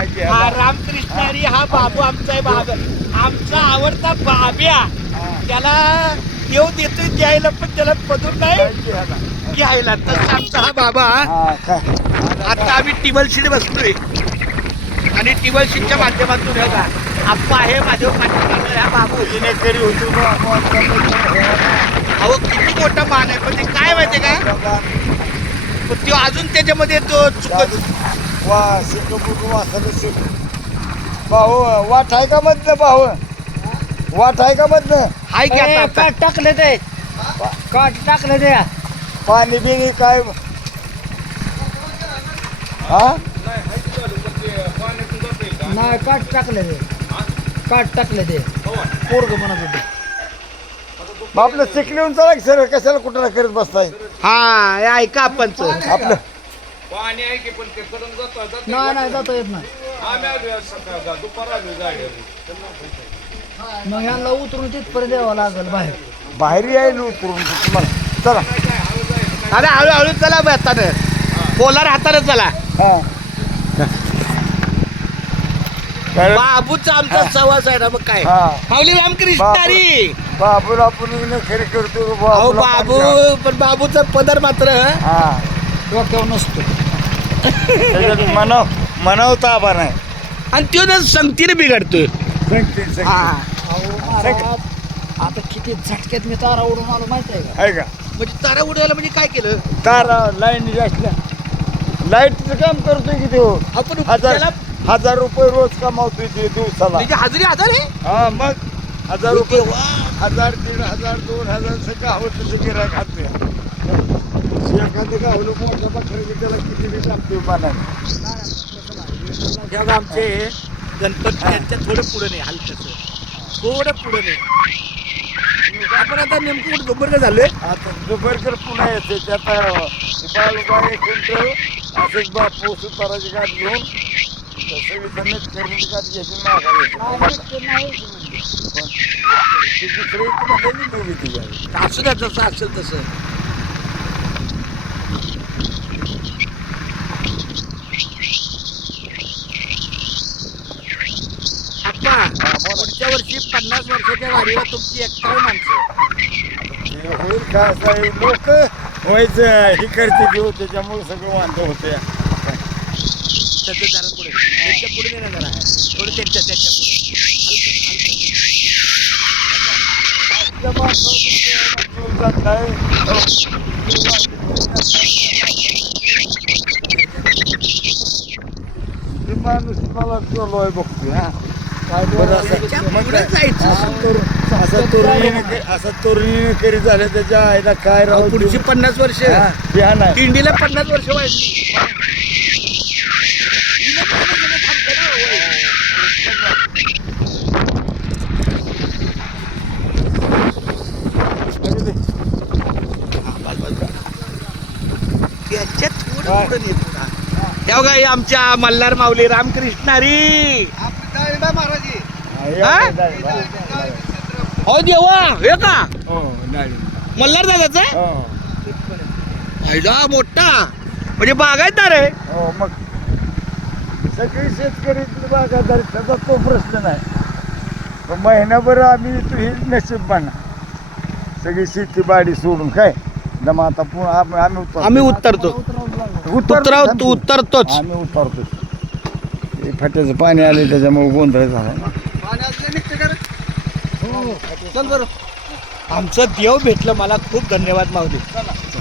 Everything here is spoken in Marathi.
हा रामकृष्णारी हा बाबू आमचा आहे. बाबा आमचा आवडता बाब्या. त्याला देव देतोय द्यायला पण त्याला पदून नाही घ्यायला. तसं आमचा हा बाबा. आता आम्ही टेबल शीट बसलोय आणि टेबल शीटच्या माध्यमातून आप्पा आहे माझ्या पाठीमागे हा बाबू करी होतो अहो किती मोठा मान आहे. पण ते काय माहितीये का पण तो अजून त्याच्यामध्ये तो चुकत भाऊ वाट आहे का मधनं भाऊ वाट आहे का मधनं हाय की आता काट टाकले ते काट टाकले ते पाणी बिणी काय हा नाही काट टाकले ते काट टाकले ते पोरग म्हणत होते. मग आपलं चिकलीहून चला की सर कशाला कुठं करत बसताय हा हे ऐका आपण आपलं पाणी आहे की पण ते करून जातो नाही नाही जाता येत नाही. दुपार आली गाडी मग ह्यांना उतरून तिथपर्यंत द्यावं लागेल बाहेर. बाहेर यायला उतरून तुम्हाला चला अरे हळूहळू चला हातानं पोलार हातानं चला. हा बाबूचा आमचा सवास आहे ना मग काय हा. माऊली रामकृष्णारी बाबूला आपण खरी करतो अहो बाबू पण बाबूचा पदर मात्र हा डोक्यावर नसतो. त्याच्यात मनाव ताबा नाही आणि तो ना संगतीने बिघडतोय. हा अहो महाराज, आता किती झटक्यात मी तारा उडून आलो माहिती आहे का? आहे का म्हणजे तारा उडवायला म्हणजे काय केलं तारा लाईन असल्या लाईटचं काम करतोय की तो आपण हजार त्याला हजार रुपये रोज कमावतोय ते दिवसाला म्हणजे हजेरी हजार आहे. हा मग हजार रुपये देवा. 1000 1500 2000 सगळं हवं तसं गिरायक खाते एखादं गावलं मोठ्या बकऱ्याचं त्याला किती बी लागते पाण्याने. जेव्हा आमचे गणपती त्यांच्या थोडं पुढे नाही हलकस थोडं पुढे नाही. आपण आता नेमकं कुठं गोबरगा झालोय. आता दुपारकर पुन्हा येते त्यात बाळूबाळ एक क्विंटल असंच बापू सुताराची गाठ घेऊन सगळी समेत करून गाठ घ्यायची मागायची दुसरं एक म्हणलं दोघी तिच्या असू द्या जसं असेल तसं. आप्पा पुढच्या वर्षी 50 वर्षाच्या वारीला तुमची 51 माणसं. होईल का साहेब लोक व्हायचं हे करते घेऊ त्याच्यामुळे सगळं वांधं होतं त्याचं जरा पुढे त्यांच्या पुढे नाही जरा थोडं त्यांच्या पुढे माणूस मला चलोय बघतोय हा असं तरुणीने करी झालं त्याच्या आईला काय राहू पुढची 50 वर्ष बिहा नाही दिंडीला 50 वर्ष वाढली. त्याच्यात थोडं पुढे नाही पुढा. तेव्हा काय आमच्या मल्हार माऊली रामकृष्णारी हो देवा हे का मल्हार दादाचा फायदा मोठा म्हणजे बागायतदार आहे. हो मग सगळी शेतकरी बागायतदार त्याचा तो प्रश्न नाही पण महिनाभर आम्ही तू ही नशीब म्हणा सगळी शेती बाडी सोडून काय दमा आता पुन्हा आम्ही उतरतो उतरतोच आम्ही उतरतो हे फाट्याचं पाणी आले त्याच्यामुळे गोंधळ झाला आमचं देव भेटलं मला खूप धन्यवाद माऊली.